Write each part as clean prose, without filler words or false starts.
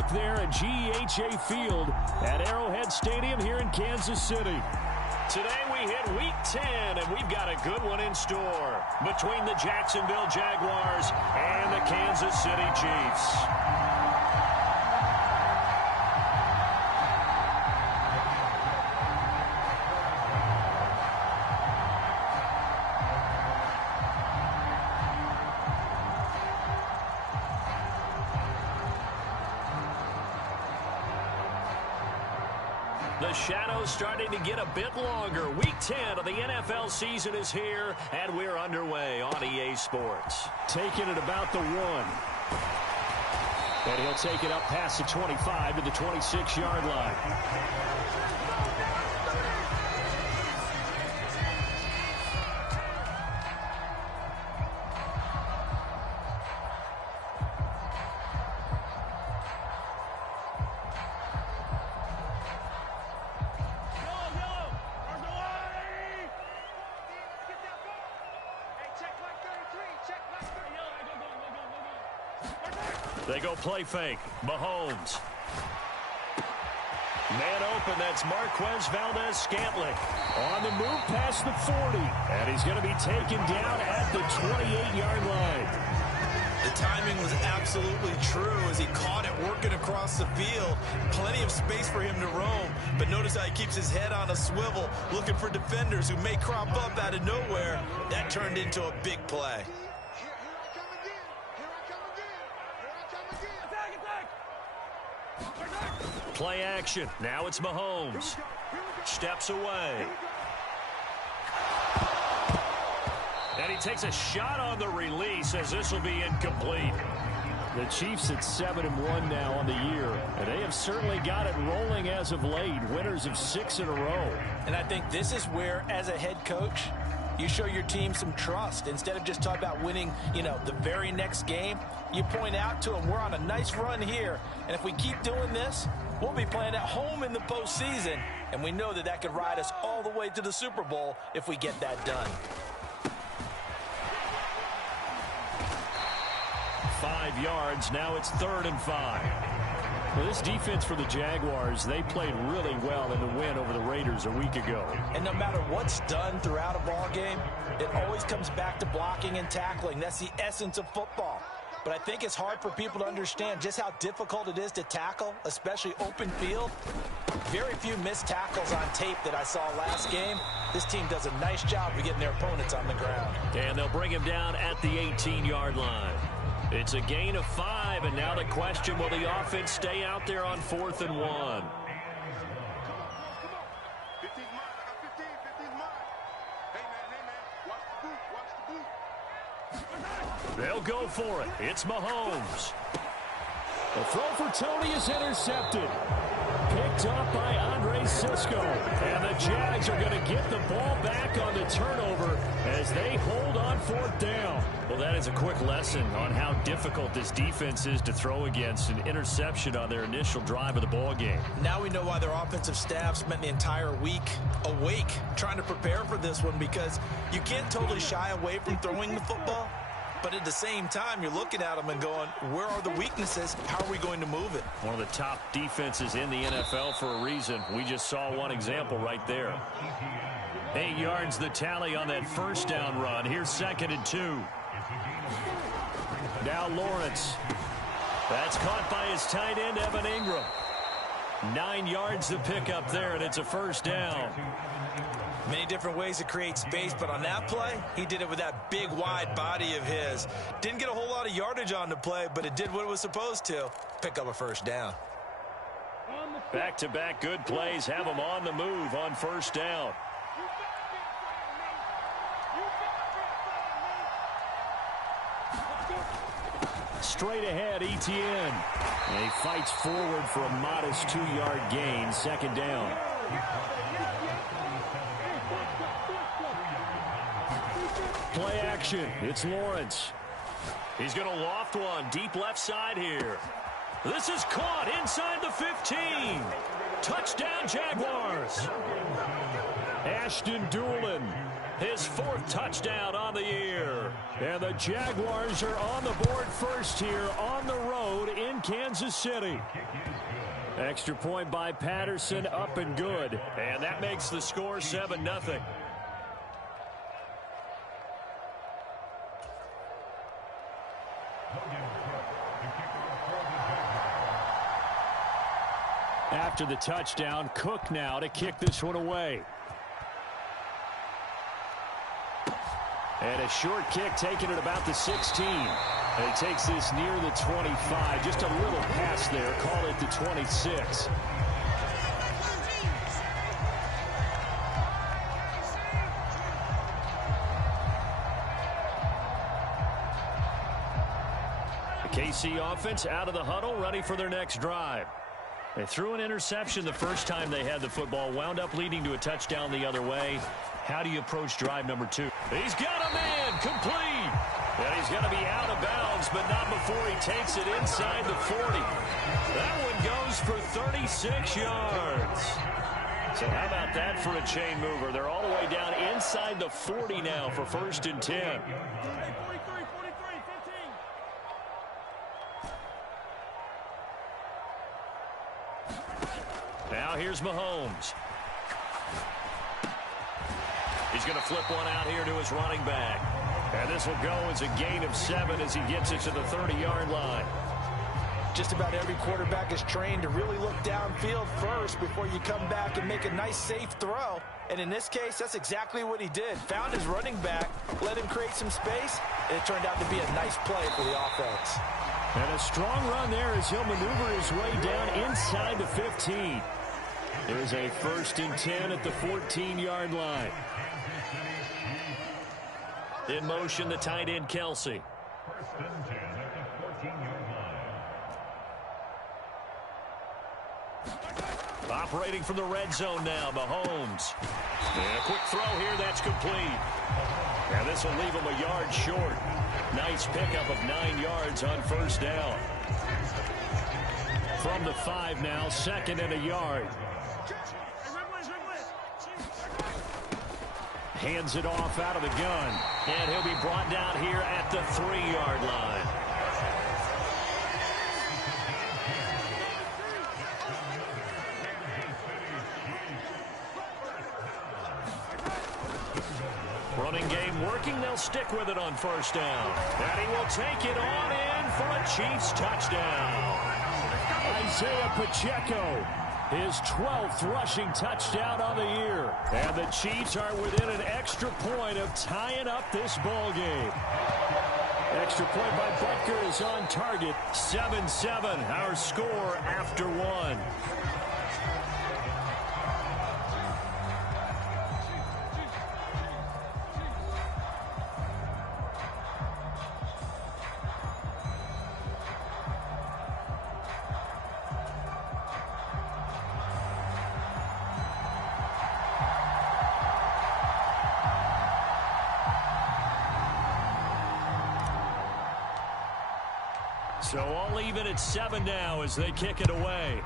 look there at GEHA Field at Arrowhead Stadium here in Kansas City. Today we hit Week 10, and we've got a good one in store between the Jacksonville Jaguars and the Kansas City Chiefs. The shadow's starting to get a bit longer. Week 10 of the NFL season is here, and we're underway on EA Sports. Taking it about the 1. And he'll take it up past the 25 to the 26-yard line. They go play fake. Mahomes. Man open, that's Marquez Valdez-Scantling. On the move past the 40. And he's going to be taken down at the 28-yard line. The timing was absolutely true as he caught it working across the field. Plenty of space for him to roam. But notice how he keeps his head on a swivel, looking for defenders who may crop up out of nowhere. That turned into a big play. Play action. Now it's Mahomes. Steps away. And he takes a shot on the release as this will be incomplete. The Chiefs at 7-1 now on the year, and they have certainly got it rolling as of late. Winners of 6 in a row. And I think this is where, as a head coach, you show your team some trust. Instead of just talking about winning, the very next game, you point out to them, we're on a nice run here. And if we keep doing this, we'll be playing at home in the postseason. And we know that that could ride us all the way to the Super Bowl if we get that done. 5 yards. Now it's 3rd and 5. Well, this defense for the Jaguars, they played really well in the win over the Raiders a week ago. And no matter what's done throughout a ball game, it always comes back to blocking and tackling. That's the essence of football. But I think it's hard for people to understand just how difficult it is to tackle, especially open field. Very few missed tackles on tape that I saw last game. This team does a nice job of getting their opponents on the ground. And they'll bring him down at the 18-yard line. It's a gain of 5, and now the question, will the offense stay out there on 4th and 1? They'll go for it. It's Mahomes. The throw for Tony is intercepted. Picked up by Andre Sisco. And the Jags are going to get the ball back on the turnover as they hold on 4th down. Well, that is a quick lesson on how difficult this defense is to throw against. An interception on their initial drive of the ball game. Now we know why their offensive staff spent the entire week awake trying to prepare for this one, because you can't totally shy away from throwing the football. But at the same time, you're looking at them and going, where are the weaknesses? How are we going to move it? One of the top defenses in the NFL for a reason. We just saw one example right there. 8 yards the tally on that first down run. Here's 2nd and 2. Now Lawrence. That's caught by his tight end, Evan Ingram. 9 yards to pick up there, and it's a first down. Many different ways to create space, but on that play, he did it with that big, wide body of his. Didn't get a whole lot of yardage on the play, but it did what it was supposed to. Pick up a first down. Back-to-back good plays have them on the move on first down. Straight ahead, Etienne. And he fights forward for a modest 2-yard gain, 2nd down. Play action. It's Lawrence. He's going to loft one deep left side here. This is caught inside the 15. Touchdown, Jaguars. Ashton Doolin his 4th touchdown on the year. And the Jaguars are on the board first here on the road in Kansas City. Extra point by Patterson, up and good. And that makes the score 7-0. After the touchdown, Cook now to kick this one away. And a short kick taken at about the 16. And he takes this near the 25. Just a little pass there. Call it the 26. The KC offense out of the huddle, ready for their next drive. They threw an interception the first time they had the football, wound up leading to a touchdown the other way. How do you approach drive number 2? He's got a man, complete. And he's going to be out of bounds, but not before he takes it inside the 40. That one goes for 36 yards. So how about that for a chain mover? They're all the way down inside the 40 now for 1st and 10. Now here's Mahomes. He's going to flip one out here to his running back. And this will go as a gain of 7 as he gets it to the 30-yard line. Just about every quarterback is trained to really look downfield first before you come back and make a nice, safe throw. And in this case, that's exactly what he did. Found his running back, let him create some space, and it turned out to be a nice play for the offense. And a strong run there as he'll maneuver his way down inside the 15. There's a 1st and 10 at the 14-yard line. In motion, the tight end, Kelsey. 1st and 10 at the 14-yard line. Operating from the red zone now, Mahomes. And a quick throw here, that's complete. And this will leave him a yard short. Nice pickup of 9 yards on 1st down. From the 5 now, 2nd and a yard. Hands it off out of the gun. And he'll be brought down here at the 3-yard line. Running game working. They'll stick with it on 1st down. And he will take it on in for a Chiefs touchdown. Isaiah Pacheco, his 12th rushing touchdown on the year. And the Chiefs are within an extra point of tying up this ball game. Extra point by Butker is on target. 7-7, our score after 1. So all even at 7 now as they kick it away.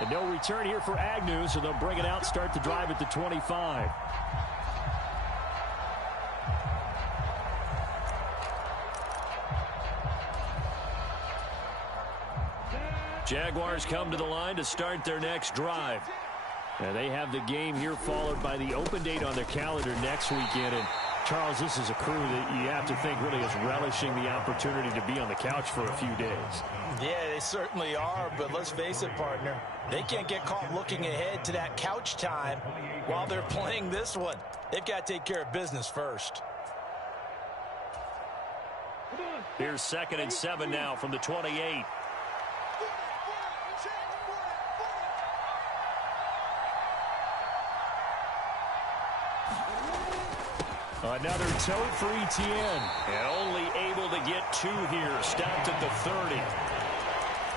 And no return here for Agnew, so they'll bring it out, start the drive at the 25. Jaguars come to the line to start their next drive. And they have the game here followed by the open date on their calendar next weekend. And Charles, this is a crew that you have to think really is relishing the opportunity to be on the couch for a few days. Yeah, they certainly are, but let's face it, partner. They can't get caught looking ahead to that couch time while they're playing this one. They've got to take care of business first. Here's 2nd and 7 now from the 28. Another tote for Etienne. And only able to get 2 here. Stopped at the 30.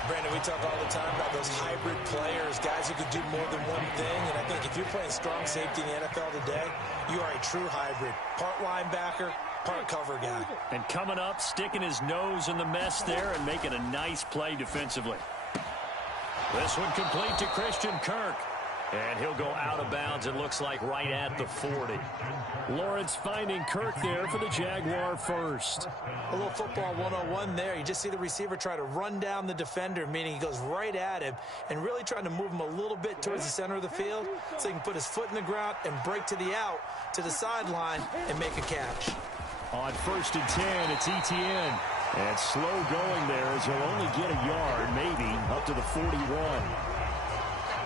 Brandon, we talk all the time about those hybrid players, guys who can do more than one thing. And I think if you're playing strong safety in the NFL today, you are a true hybrid. Part linebacker, part cover guy. And coming up, sticking his nose in the mess there and making a nice play defensively. This one complete to Christian Kirk. And he'll go out of bounds, it looks like, right at the 40. Lawrence finding Kirk there for the Jaguar first. A little football 101 there. You just see the receiver try to run down the defender, meaning he goes right at him and really trying to move him a little bit towards the center of the field so he can put his foot in the ground and break to the out, to the sideline, and make a catch. On 1st and 10, it's Etienne. And slow going there as he'll only get a yard, maybe, up to the 41.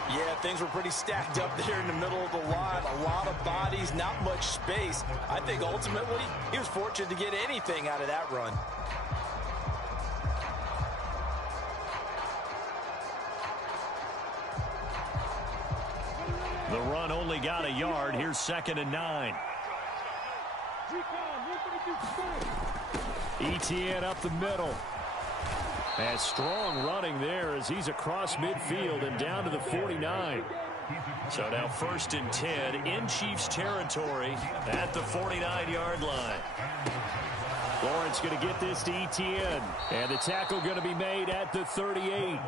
Yeah, things were pretty stacked up there in the middle of the line. A lot of bodies, not much space. I think ultimately he was fortunate to get anything out of that run. The run only got a yard. Here's 2nd and 9. Etienne up the middle. And strong running there as he's across midfield and down to the 49. So now 1st and 10 in Chiefs territory at the 49-yard line. Lawrence going to get this to Etienne. And the tackle going to be made at the 38.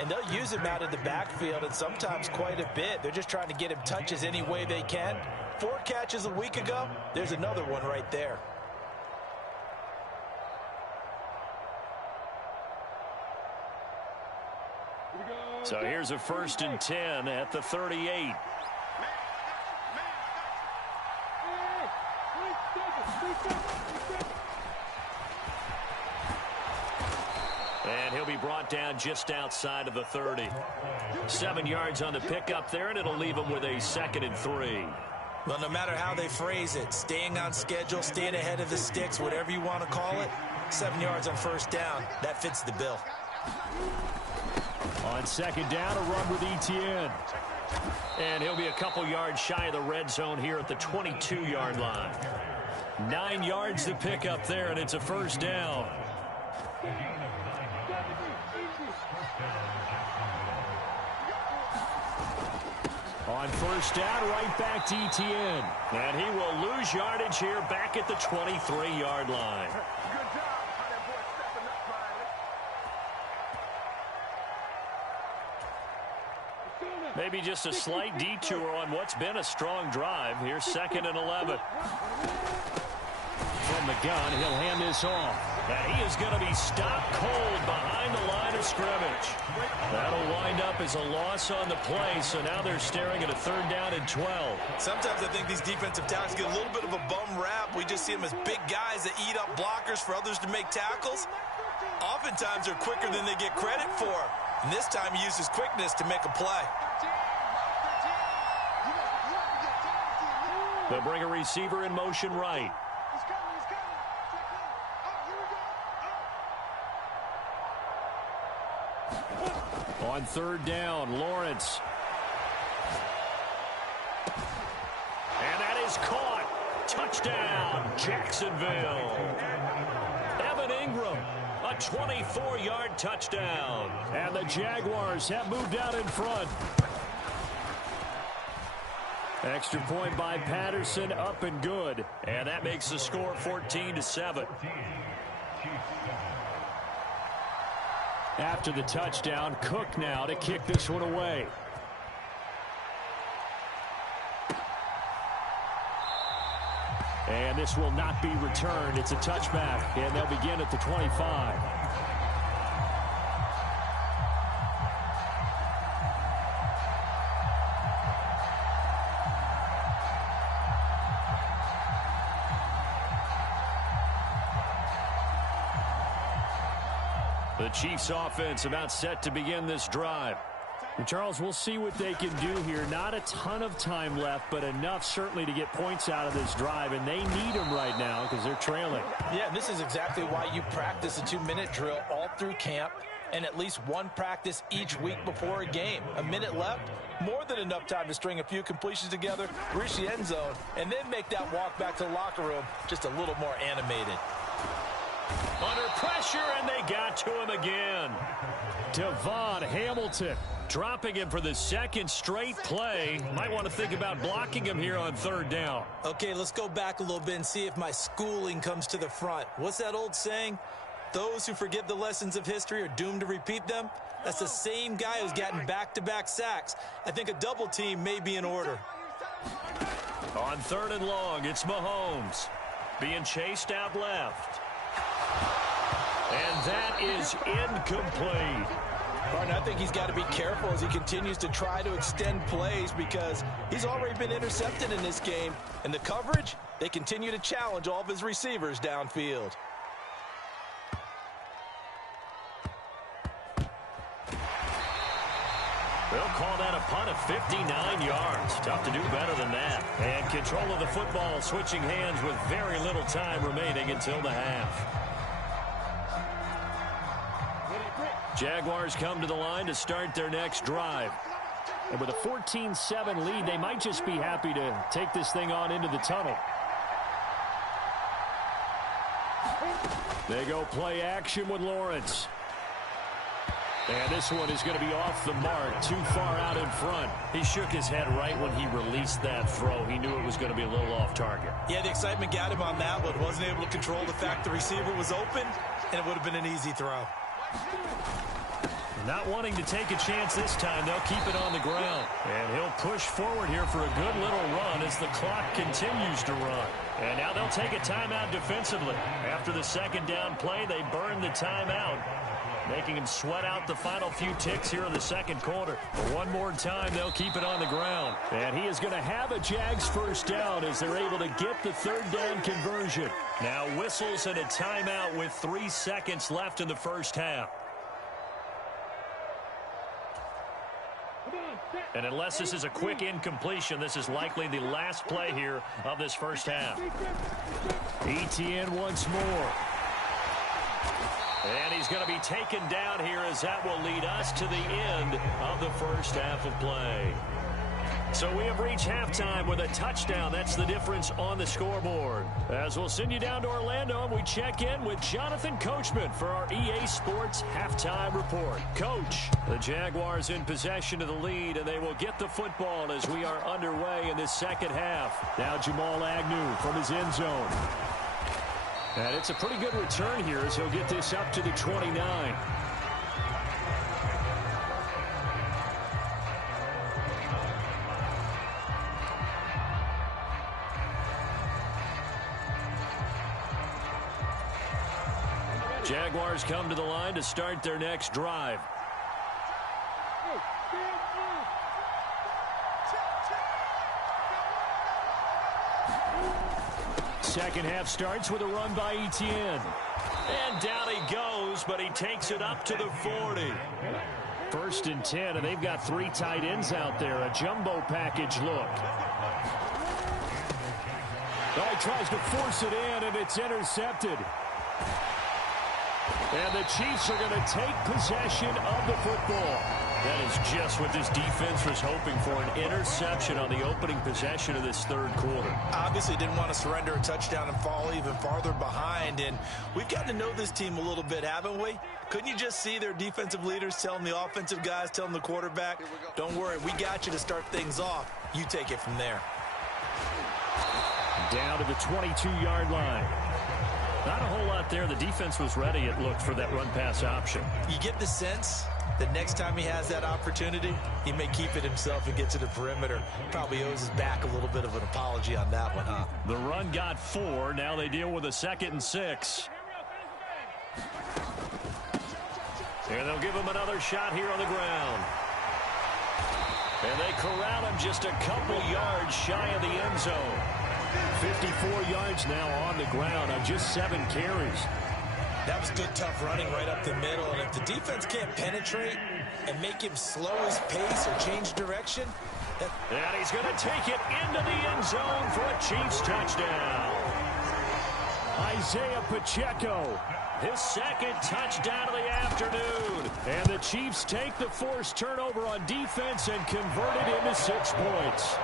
And they'll use him out of the backfield, and sometimes quite a bit. They're just trying to get him touches any way they can. 4 catches a week ago. There's another one right there. So here's a 1st and 10 at the 38. And he'll be brought down just outside of the 30. 7 yards on the pickup there, and it'll leave him with a 2nd and 3. Well, no matter how they phrase it, staying on schedule, staying ahead of the sticks, whatever you want to call it, 7 yards on 1st down, that fits the bill. On 2nd down, a run with Etienne. And he'll be a couple yards shy of the red zone here at the 22-yard line. 9 yards to pick up there, and it's a 1st down. On 1st down, right back to Etienne. And he will lose yardage here back at the 23-yard line. Maybe just a slight detour on what's been a strong drive. Here's 2nd and 11. From the gun, he'll hand this off. And he is going to be stopped cold behind the line of scrimmage. That'll wind up as a loss on the play, so now they're staring at a 3rd down and 12. Sometimes I think these defensive tackles get a little bit of a bum rap. We just see them as big guys that eat up blockers for others to make tackles. Oftentimes they're quicker than they get credit for. And this time he used his quickness to make a play. They'll bring a receiver in motion right. On 3rd down, Lawrence. And that is caught. Touchdown, Jacksonville. Evan Ingram, a 24-yard touchdown. And the Jaguars have moved out in front. Extra point by Patterson, up and good. And that makes the score 14-7. After the touchdown, Cook now to kick this one away. And this will not be returned. It's a touchback, and they'll begin at the 25. The Chiefs offense about set to begin this drive. And Charles, we'll see what they can do here. Not a ton of time left, but enough certainly to get points out of this drive, and they need them right now because they're trailing. Yeah, this is exactly why you practice a 2-minute drill all through camp and at least one practice each week before a game. A minute left, more than enough time to string a few completions together, reach the end zone, and then make that walk back to the locker room just a little more animated. Under pressure, and they got to him again. Devon Hamilton dropping him for the 2nd straight play. Might want to think about blocking him here on 3rd down. Okay, let's go back a little bit and see if my schooling comes to the front. What's that old saying? Those who forget the lessons of history are doomed to repeat them. That's the same guy who's gotten back-to-back sacks. I think a double team may be in order. On 3rd and long, it's Mahomes being chased out left. And that is incomplete. Partner, I think he's got to be careful as he continues to try to extend plays because he's already been intercepted in this game. And the coverage, they continue to challenge all of his receivers downfield. They'll call that a punt of 59 yards. Tough to do better than that. And control of the football switching hands with very little time remaining until the half. Jaguars come to the line to start their next drive. And with a 14-7 lead, they might just be happy to take this thing on into the tunnel. They go play action with Lawrence. And this one is going to be off the mark, too far out in front. He shook his head right when he released that throw. He knew it was going to be a little off target. Yeah, the excitement got him on that one. Wasn't able to control the fact the receiver was open, and it would have been an easy throw. Not wanting to take a chance this time, they'll keep it on the ground. And he'll push forward here for a good little run as the clock continues to run. And now they'll take a timeout defensively. After the second down play, they burn the timeout, making him sweat out the final few ticks here in the second quarter. But one more time, they'll keep it on the ground. And he is going to have a Jags first down as they're able to get the third down conversion. Now whistles and a timeout with 3 seconds left in the first half. And unless this is a quick incompletion, this is likely the last play here of this first half. Etienne once more. And he's going to be taken down here as that will lead us to the end of the first half of play. So we have reached halftime with a touchdown. That's the difference on the scoreboard. As we'll send you down to Orlando, and we check in with Jonathan Coachman for our EA Sports Halftime Report. Coach, the Jaguars in possession of the lead, and they will get the football as we are underway in this second half. Now Jamal Agnew from his end zone. And it's a pretty good return here as he'll get this up to the 29. Jaguars come to the line to start their next drive. Second half starts with a run by Etienne. And down he goes, but he takes it up to the 40. 1st and 10, and they've got 3 tight ends out there. A jumbo package look. Oh, he tries to force it in, and it's intercepted. And the Chiefs are going to take possession of the football. That is just what this defense was hoping for, an interception on the opening possession of this third quarter. Obviously didn't want to surrender a touchdown and fall even farther behind. And we've gotten to know this team a little bit, haven't we? Couldn't you just see their defensive leaders telling the offensive guys, telling the quarterback, don't worry, we got you to start things off. You take it from there. Down to the 22-yard line. Not a whole lot there. The defense was ready, it looked, for that run-pass option. You get the sense that next time he has that opportunity, he may keep it himself and get to the perimeter. Probably owes his back a little bit of an apology on that one, huh? The run got 4. Now they deal with a 2nd and 6. And they'll give him another shot here on the ground. And they corral him just a couple yards shy of the end zone. 54 yards now on the ground on just 7 carries. That was good, tough running right up the middle. And if the defense can't penetrate and make him slow his pace or change direction. And he's going to take it into the end zone for a Chiefs touchdown. Isaiah Pacheco, his 2nd touchdown of the afternoon. And the Chiefs take the forced turnover on defense and convert it into 6 points.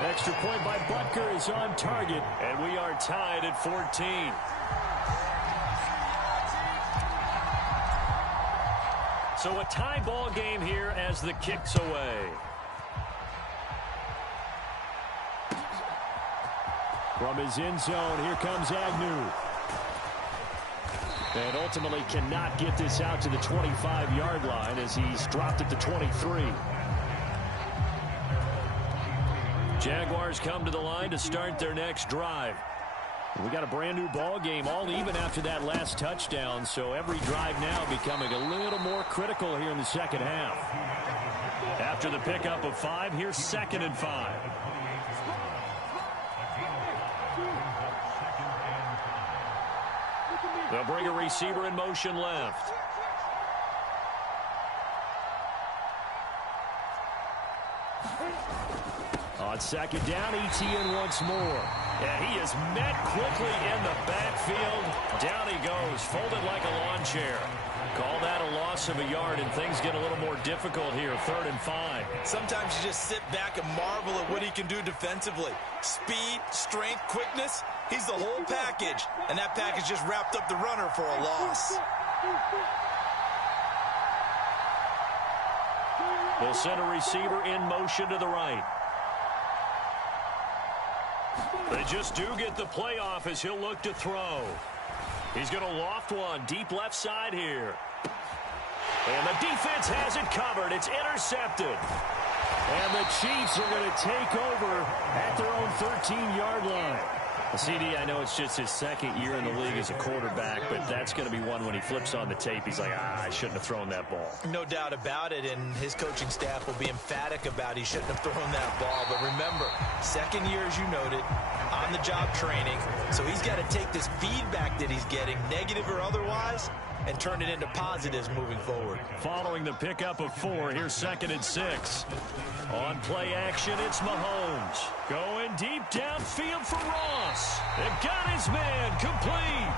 Extra point by Butker is on target, and we are tied at 14. So a tie ball game here as the kick's away. From his end zone, here comes Agnew. And ultimately cannot get this out to the 25-yard line as he's dropped it to 23. Jaguars come to the line to start their next drive. We got a brand new ball game, all even after that last touchdown, so every drive now becoming a little more critical here in the second half. After the pickup of 5, here's 2nd and 5. They'll bring a receiver in motion left. On 2nd down, Etienne once more. And he is met quickly in the backfield. Down he goes, folded like a lawn chair. Call that a loss of a yard, and things get a little more difficult here, 3rd and 5. Sometimes you just sit back and marvel at what he can do defensively. Speed, strength, quickness, he's the whole package. And that package just wrapped up the runner for a loss. They'll send a receiver in motion to the right. They just do get the play off as he'll look to throw. He's going to loft one deep left side here. And the defense has it covered. It's intercepted. And the Chiefs are going to take over at their own 13-yard line. CD, I know it's just his 2nd year in the league as a quarterback, but that's going to be one when he flips on the tape. He's like, I shouldn't have thrown that ball. No doubt about it, and his coaching staff will be emphatic about he shouldn't have thrown that ball. But remember, 2nd year, as you noted, on-the-job training. So he's got to take this feedback that he's getting, negative or otherwise, and turn it into positives moving forward. Following the pickup of 4, here's 2nd and 6. On play action, it's Mahomes. Going deep downfield for Ross. They've got his man complete.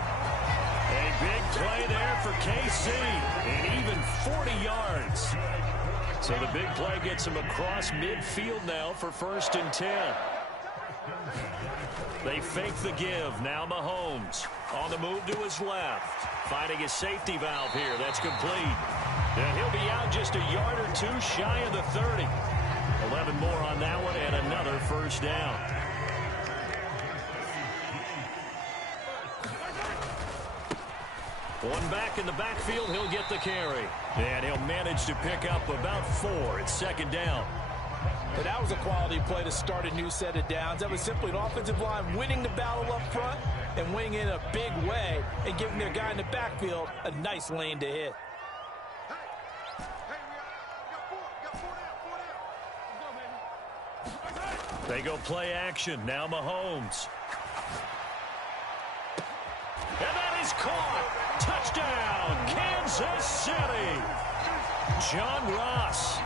A big play there for KC. And even 40 yards. So the big play gets him across midfield now for 1st and 10. They fake the give. Now Mahomes on the move to his left. Finding his safety valve here. That's complete. And he'll be out just a yard or 2 shy of the 30. 11 more on that one and another 1st down. One back in the backfield, he'll get the carry. And he'll manage to pick up about 4. It's 2nd down. But that was a quality play to start a new set of downs. That was simply an offensive line winning the battle up front and winning in a big way and giving their guy in the backfield a nice lane to hit. They go play action. Now Mahomes. And that is caught. Touchdown, Kansas City. John Ross,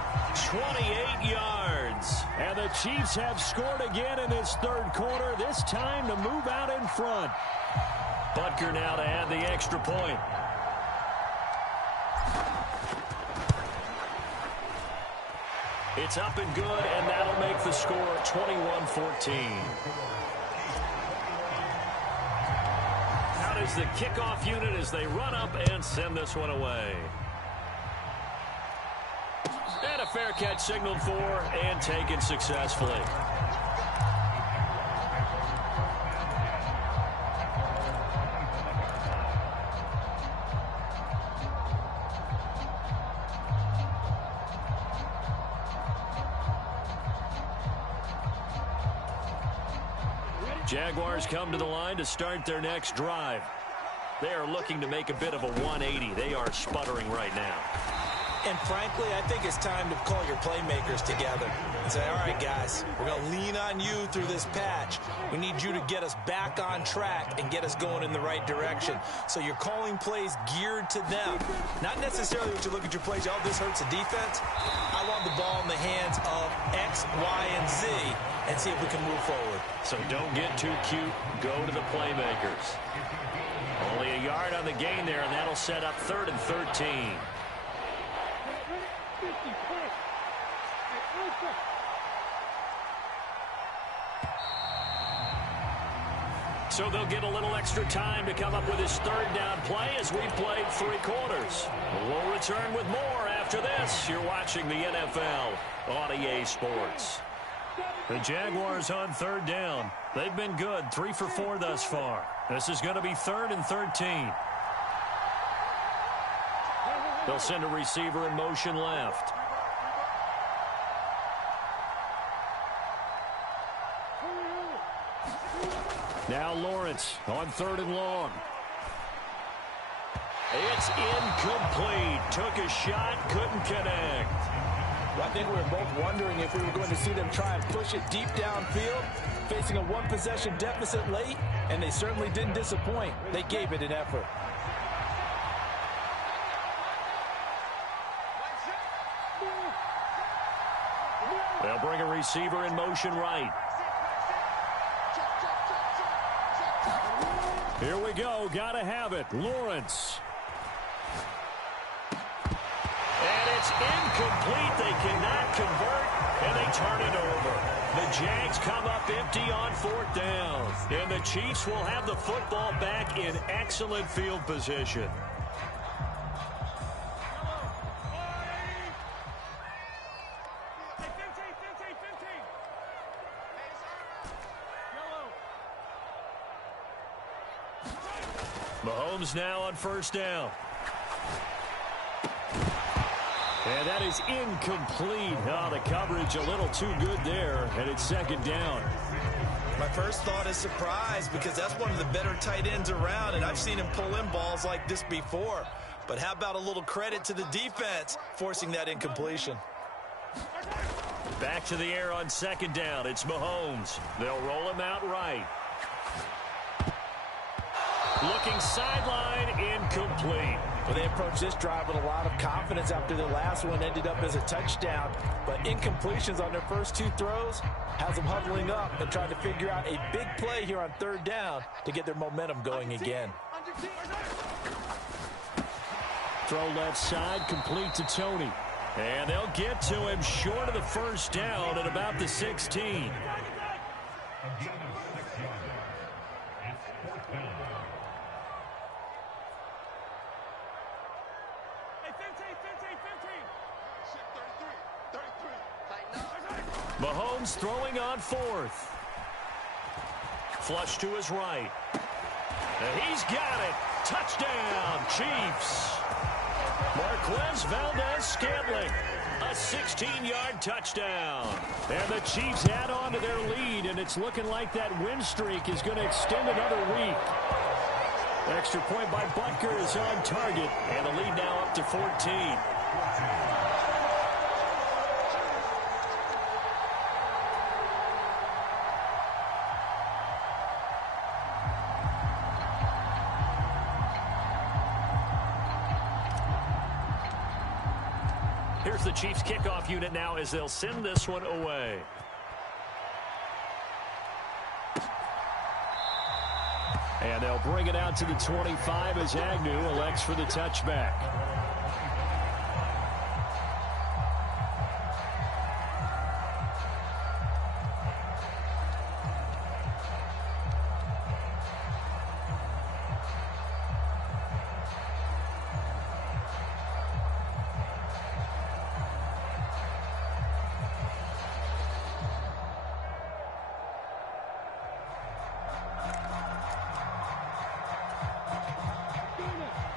28 yards. And the Chiefs have scored again in this 3rd quarter, this time to move out in front. Butker now to add the extra point. It's up and good, and that'll make the score 21-14. Out is the kickoff unit as they run up and send this one away. And a fair catch signaled for and taken successfully. Jaguars come to the line to start their next drive. They are looking to make a bit of a 180. They are sputtering right now. And frankly, I think it's time to call your playmakers together and say, all right, guys, we're going to lean on you through this patch. We need you to get us back on track and get us going in the right direction. So you're calling plays geared to them. Not necessarily what you look at your plays, oh, this hurts the defense. I want the ball in the hands of X, Y, and Z and see if we can move forward. So don't get too cute. Go to the playmakers. Only a yard on the gain there, and that'll set up 3rd and 13. So they'll get a little extra time to come up with his 3rd down play as we've played 3 quarters. We'll return with more after this. You're watching the NFL on EA Sports. The Jaguars on 3rd down. They've been good, 3 for 4 thus far. This is going to be 3rd and 13. They'll send a receiver in motion left. Now Lawrence on 3rd and long. It's incomplete. Took a shot, couldn't connect. Well, I think we were both wondering if we were going to see them try and push it deep downfield, facing a one-possession deficit late, and they certainly didn't disappoint. They gave it an effort. They'll bring a receiver in motion right. Here we go. Got to have it. Lawrence. And it's incomplete. They cannot convert, and they turn it over. The Jags come up empty on 4th down. And the Chiefs will have the football back in excellent field position. Mahomes now on 1st down. And that is incomplete. Oh, the coverage a little too good there, and it's 2nd down. My first thought is surprise because that's one of the better tight ends around, and I've seen him pull in balls like this before. But how about a little credit to the defense forcing that incompletion? Back to the air on 2nd down. It's Mahomes. They'll roll him out right. Looking sideline, incomplete. Well, they approached this drive with a lot of confidence after their last one ended up as a touchdown. But incompletions on their first 2 throws has them huddling up and trying to figure out a big play here on 3rd down to get their momentum going again. Throw left side, complete to Tony. And they'll get to him short of the 1st down at about the 16. Mahomes throwing on 4th. Flush to his right. And he's got it. Touchdown, Chiefs. Marquez Valdez-Scantling. A 16-yard touchdown. And the Chiefs add on to their lead, and it's looking like that win streak is going to extend another week. Extra point by Butker is on target, and the lead now up to 14. Here's the Chiefs kickoff unit now as they'll send this one away. And they'll bring it out to the 25 as Agnew elects for the touchback.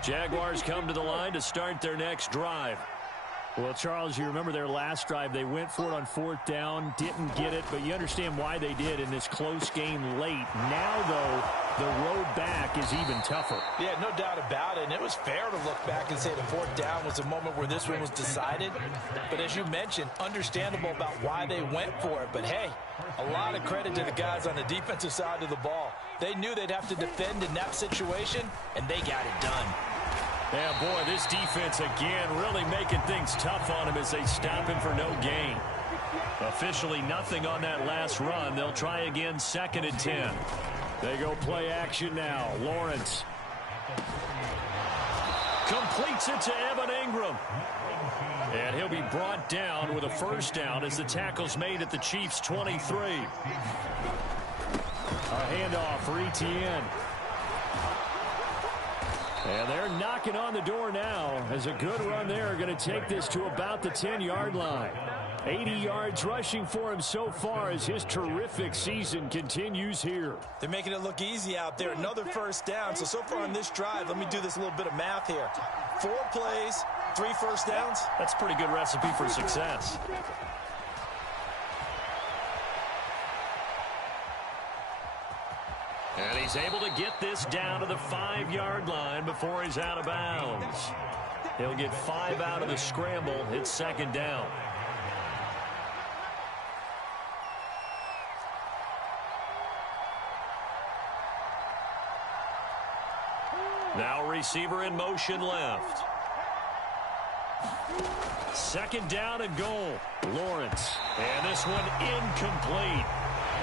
Jaguars come to the line to start their next drive. Well, Charles, you remember their last drive. They went for it on 4th down, didn't get it, but you understand why they did in this close game late. Now, though, the road back is even tougher. Yeah, no doubt about it, and it was fair to look back and say the 4th down was the moment where this one was decided. But as you mentioned, understandable about why they went for it. But, hey, a lot of credit to the guys on the defensive side of the ball. They knew they'd have to defend in that situation, and they got it done. Yeah, boy, this defense again really making things tough on him as they stop him for no gain. Officially nothing on that last run. They'll try again 2nd and 10. They go play action now. Lawrence completes it to Evan Ingram. And he'll be brought down with a 1st down as the tackle's made at the Chiefs' 23. A handoff for Etienne. And they're knocking on the door now as a good run there are going to take this to about the 10-yard line. 80 yards rushing for him so far as his terrific season continues here. They're making it look easy out there. Another first down. So far on this drive, let me do this little bit of math here. 4 plays, 3 first downs. That's a pretty good recipe for success. And he's able to get this down to the 5-yard line before he's out of bounds. He'll get 5 out of the scramble. It's second down. Now receiver in motion left. Second down and goal. Lawrence. And this one incomplete.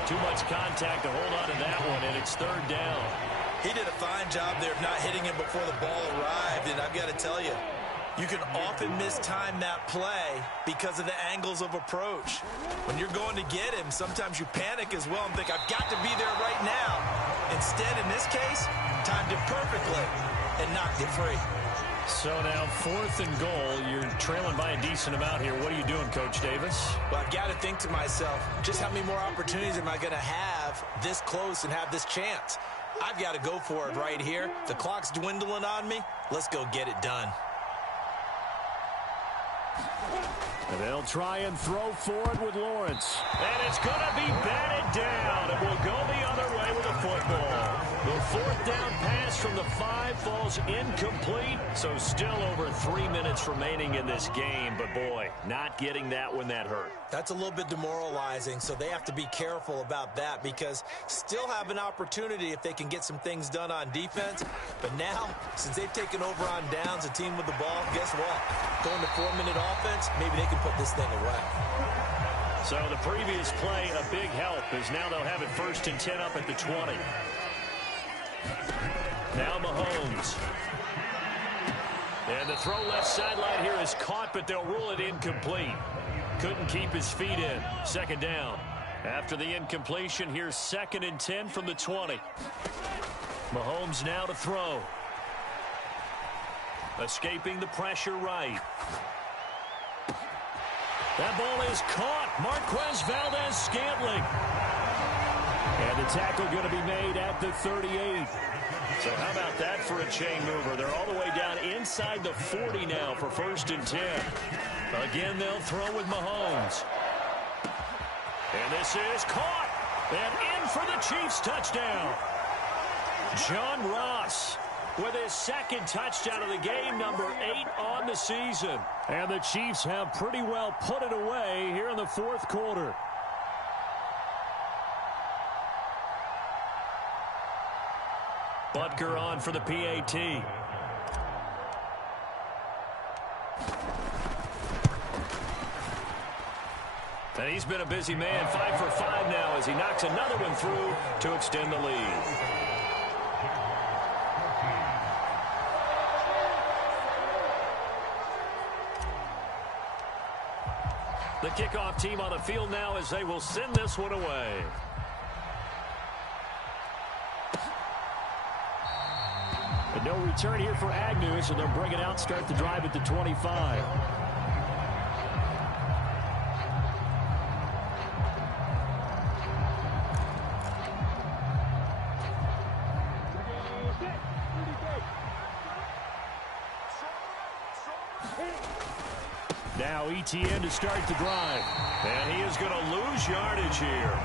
Too much contact to hold on to that one, and it's third down. He did a fine job there of not hitting him before the ball arrived, and I've got to tell you, you can often mistime that play because of the angles of approach. When you're going to get him, sometimes you panic as well and think, I've got to be there right now. Instead, in this case, timed it perfectly and knocked it free. So now 4th and goal. You're trailing by a decent amount here. What are you doing, Coach Davis? Well, I've got to think to myself, just how many more opportunities am I going to have this close and have this chance? I've got to go for it right here. The clock's dwindling on me. Let's go get it done. And they'll try and throw for it with Lawrence. And it's going to be batted down. It will go the other way with the football. The 4th down pass from the 5 falls incomplete. So still over 3 minutes remaining in this game. But, boy, not getting that when that hurt. That's a little bit demoralizing, so they have to be careful about that because still have an opportunity if they can get some things done on defense. But now, since they've taken over on downs, a team with the ball, guess what? Going to 4-minute offense, maybe they can put this thing away. So the previous play, a big help, as now they'll have it 1st and 10 up at the 20. Now Mahomes. And the throw left sideline here is caught, but they'll rule it incomplete. Couldn't keep his feet in. Second down. After the incompletion, here's 2nd and 10 from the 20. Mahomes now to throw. Escaping the pressure right. That ball is caught. Marquez Valdez-Scantling. And the tackle going to be made at the 38. So how about that for a chain mover? They're all the way down inside the 40 now for 1st and 10. Again, they'll throw with Mahomes. And this is caught. And in for the Chiefs touchdown. John Ross with his 2nd touchdown of the game, number 8 on the season. And the Chiefs have pretty well put it away here in the 4th quarter. Butker on for the PAT. And he's been a busy man, 5 for 5 now as he knocks another one through to extend the lead. The kickoff team on the field now as they will send this one away. But no return here for Agnew, so they'll bring it out, start the drive at the 25. Now ETN to start the drive. And he is going to lose yardage here.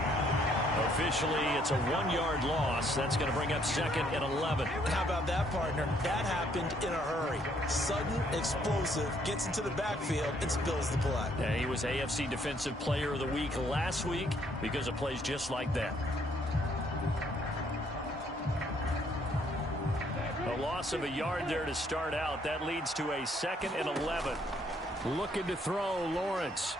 Officially, it's a 1-yard loss. That's going to bring up 2nd and 11. How about that, partner? That happened in a hurry. Sudden, explosive, gets into the backfield, and spills the play. Yeah, he was AFC Defensive Player of the Week last week because of plays just like that. A loss of a yard there to start out. That leads to a 2nd and 11. Looking to throw, Lawrence.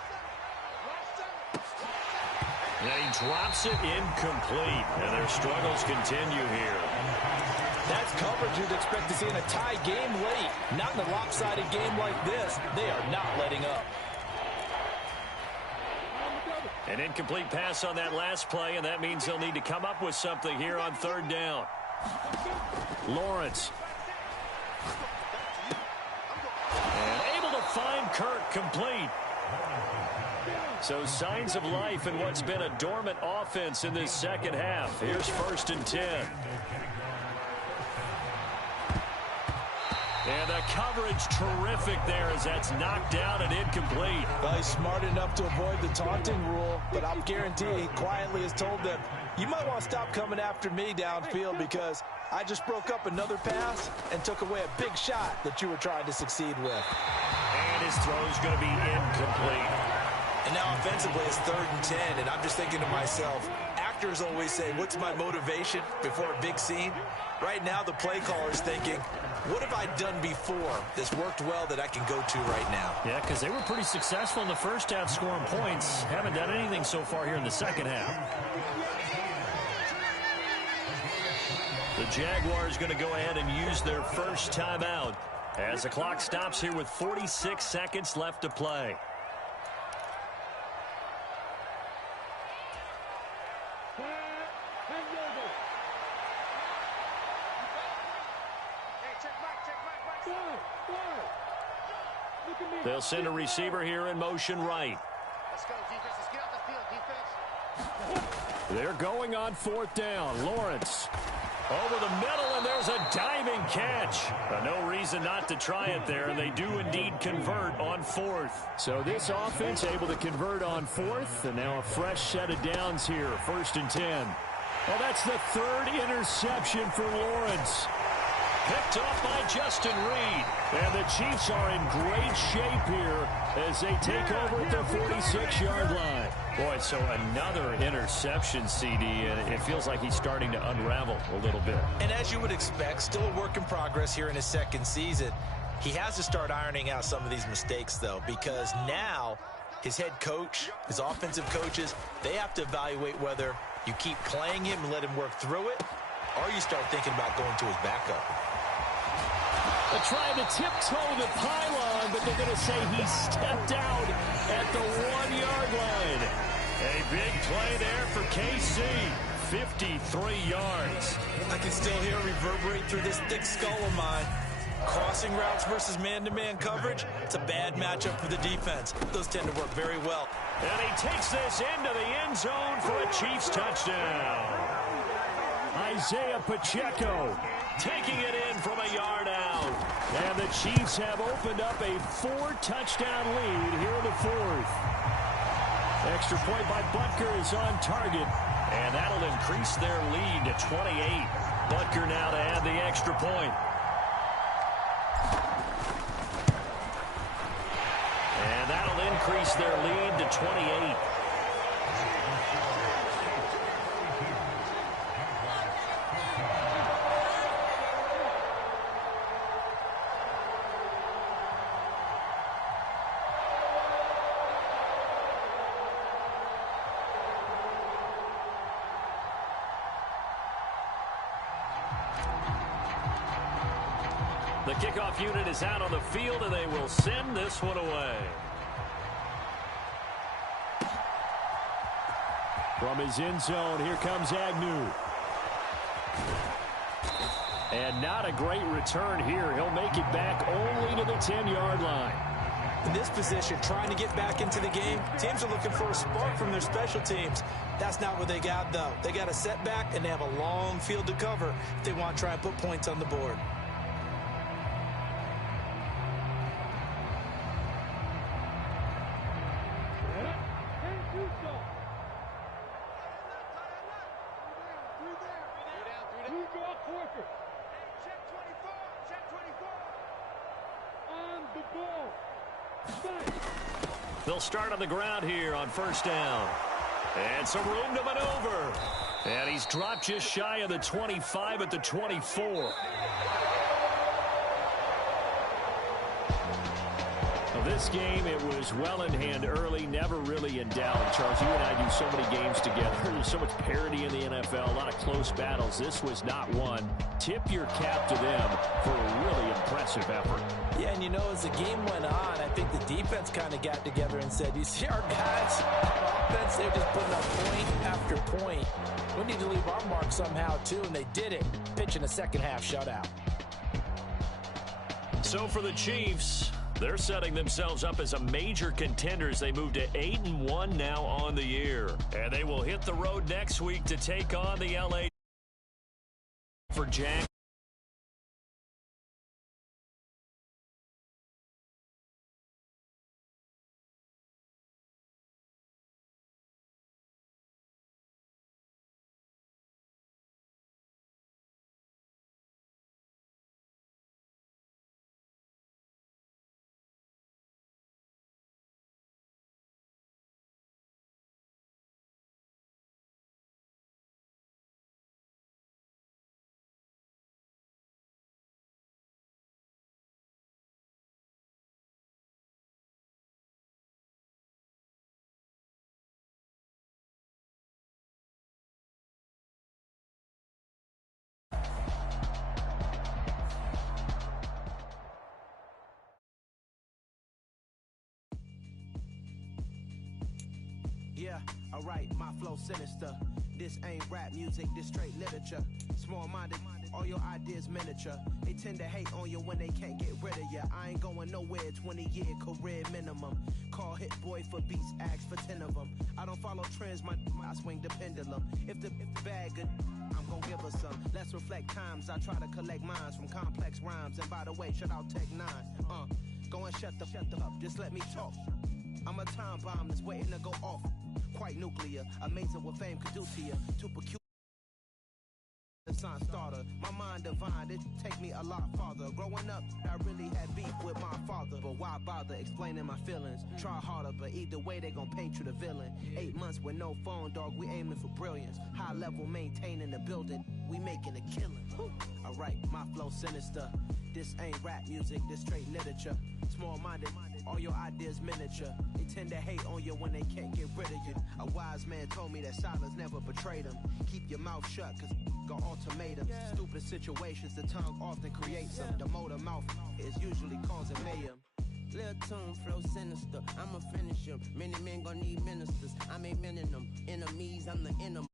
And he drops it incomplete. And their struggles continue here. That's coverage you'd expect to see in a tie game late. Not in a lopsided game like this. They are not letting up. An incomplete pass on that last play, and that means they'll need to come up with something here on 3rd down. Lawrence. And able to find Kirk complete. So signs of life in what's been a dormant offense in this second half. Here's 1st and 10. And the coverage terrific there as that's knocked down and incomplete. Well, he's smart enough to avoid the taunting rule, but I'll guarantee he quietly has told them, you might want to stop coming after me downfield because I just broke up another pass and took away a big shot that you were trying to succeed with. And his throw's going to be incomplete. And now offensively it's 3rd and 10, and I'm just thinking to myself, actors always say, what's my motivation before a big scene? Right now the play caller is thinking, what have I done before that's worked well that I can go to right now? Yeah, because they were pretty successful in the first half scoring points. Haven't done anything so far here in the second half. The Jaguars going to go ahead and use their first timeout as the clock stops here with 46 seconds left to play. They'll send a receiver here in motion right. Let's go, defense. Let's get out the field, defense. They're going on 4th down. Lawrence over the middle, and there's a diving catch. No reason not to try it there, and they do indeed convert on 4th. So this offense able to convert on 4th, and now a fresh set of downs here, 1st and 10. Well, that's the 3rd interception for Lawrence. Picked off by Justin Reed. And the Chiefs are in great shape here as they take over at their 46-yard line. Boy, so another interception, CD, and it feels like he's starting to unravel a little bit. And as you would expect, still a work in progress here in his 2nd season. He has to start ironing out some of these mistakes, though, because now his head coach, his offensive coaches, they have to evaluate whether you keep playing him and let him work through it, or you start thinking about going to his backup. They're trying to tiptoe the pylon, but they're going to say he stepped out at the 1-yard line. A big play there for KC. 53 yards. I can still hear it reverberate through this thick skull of mine. Crossing routes versus man-to-man coverage, it's a bad matchup for the defense. Those tend to work very well. And he takes this into the end zone for a Chiefs touchdown. Isaiah Pacheco taking it in from a yard out. And the Chiefs have opened up a 4-touchdown lead here in the 4th. Extra point by Butker is on target. And that'll increase their lead to 28. Butker now to add the extra point. And that'll increase their lead to 28. The kickoff unit is out on the field, and they will send this one away. From his end zone, here comes Agnew. And not a great return here. He'll make it back only to the 10-yard line. In this position, trying to get back into the game, teams are looking for a spark from their special teams. That's not what they got, though. They got a setback, and they have a long field to cover if they want to try and put points on the board. They'll start on the ground here on 1st down. And some room to maneuver. And he's dropped just shy of the 25 at the 24. This game, it was well in hand early, never really in doubt. Charles, you and I do so many games together. There's so much parity in the NFL, a lot of close battles. This was not one. Tip your cap to them for a really impressive effort. Yeah, and you know, as the game went on, I think the defense kind of got together and said, you see our guys on offense, they're just putting up point after point. We need to leave our mark somehow, too, and they did it, pitching a second-half shutout. So for the Chiefs, They're setting themselves up as a major contender as they move to 8-1 now on the year. And they will hit the road next week to take on the LA for Jack. Yeah, alright, my flow sinister. This ain't rap music, this straight literature. Small-minded, all your ideas miniature. They tend to hate on you when they can't get rid of you. I ain't going nowhere, 20-year career minimum. Call Hit Boy for beats, ask for 10 of them. I don't follow trends, I swing the pendulum. If the bag good, I'm gon' give her some. Let's reflect times, I try to collect minds from complex rhymes. And by the way, shout out Tech 9. Go and shut the up, just let me talk. I'm a time bomb that's waiting to go off. Quite nuclear, amazing what fame could do to you. Too peculiar. The sign starter, my mind divine, it take me a lot farther. Growing up, I really had beef with my father, but why bother explaining my feelings? Try harder, but either way they gon' paint you the villain. 8 months with no phone, dog, we aiming for brilliance. High level maintaining the building, we making a killing. Alright, my flow sinister. This ain't rap music, this straight literature. Small-minded, all your ideas miniature. They tend to hate on you when they can't get rid of you. A wise man told me that silence never betrayed him. Keep your mouth shut, cause got ultimatums. Stupid situations, the tongue often creates them. The motor mouth is usually causing mayhem. Lil' tune, flow sinister, I'ma finish him. Many men gon' need ministers, I'm a men in them. Enemies, I'm the enemy.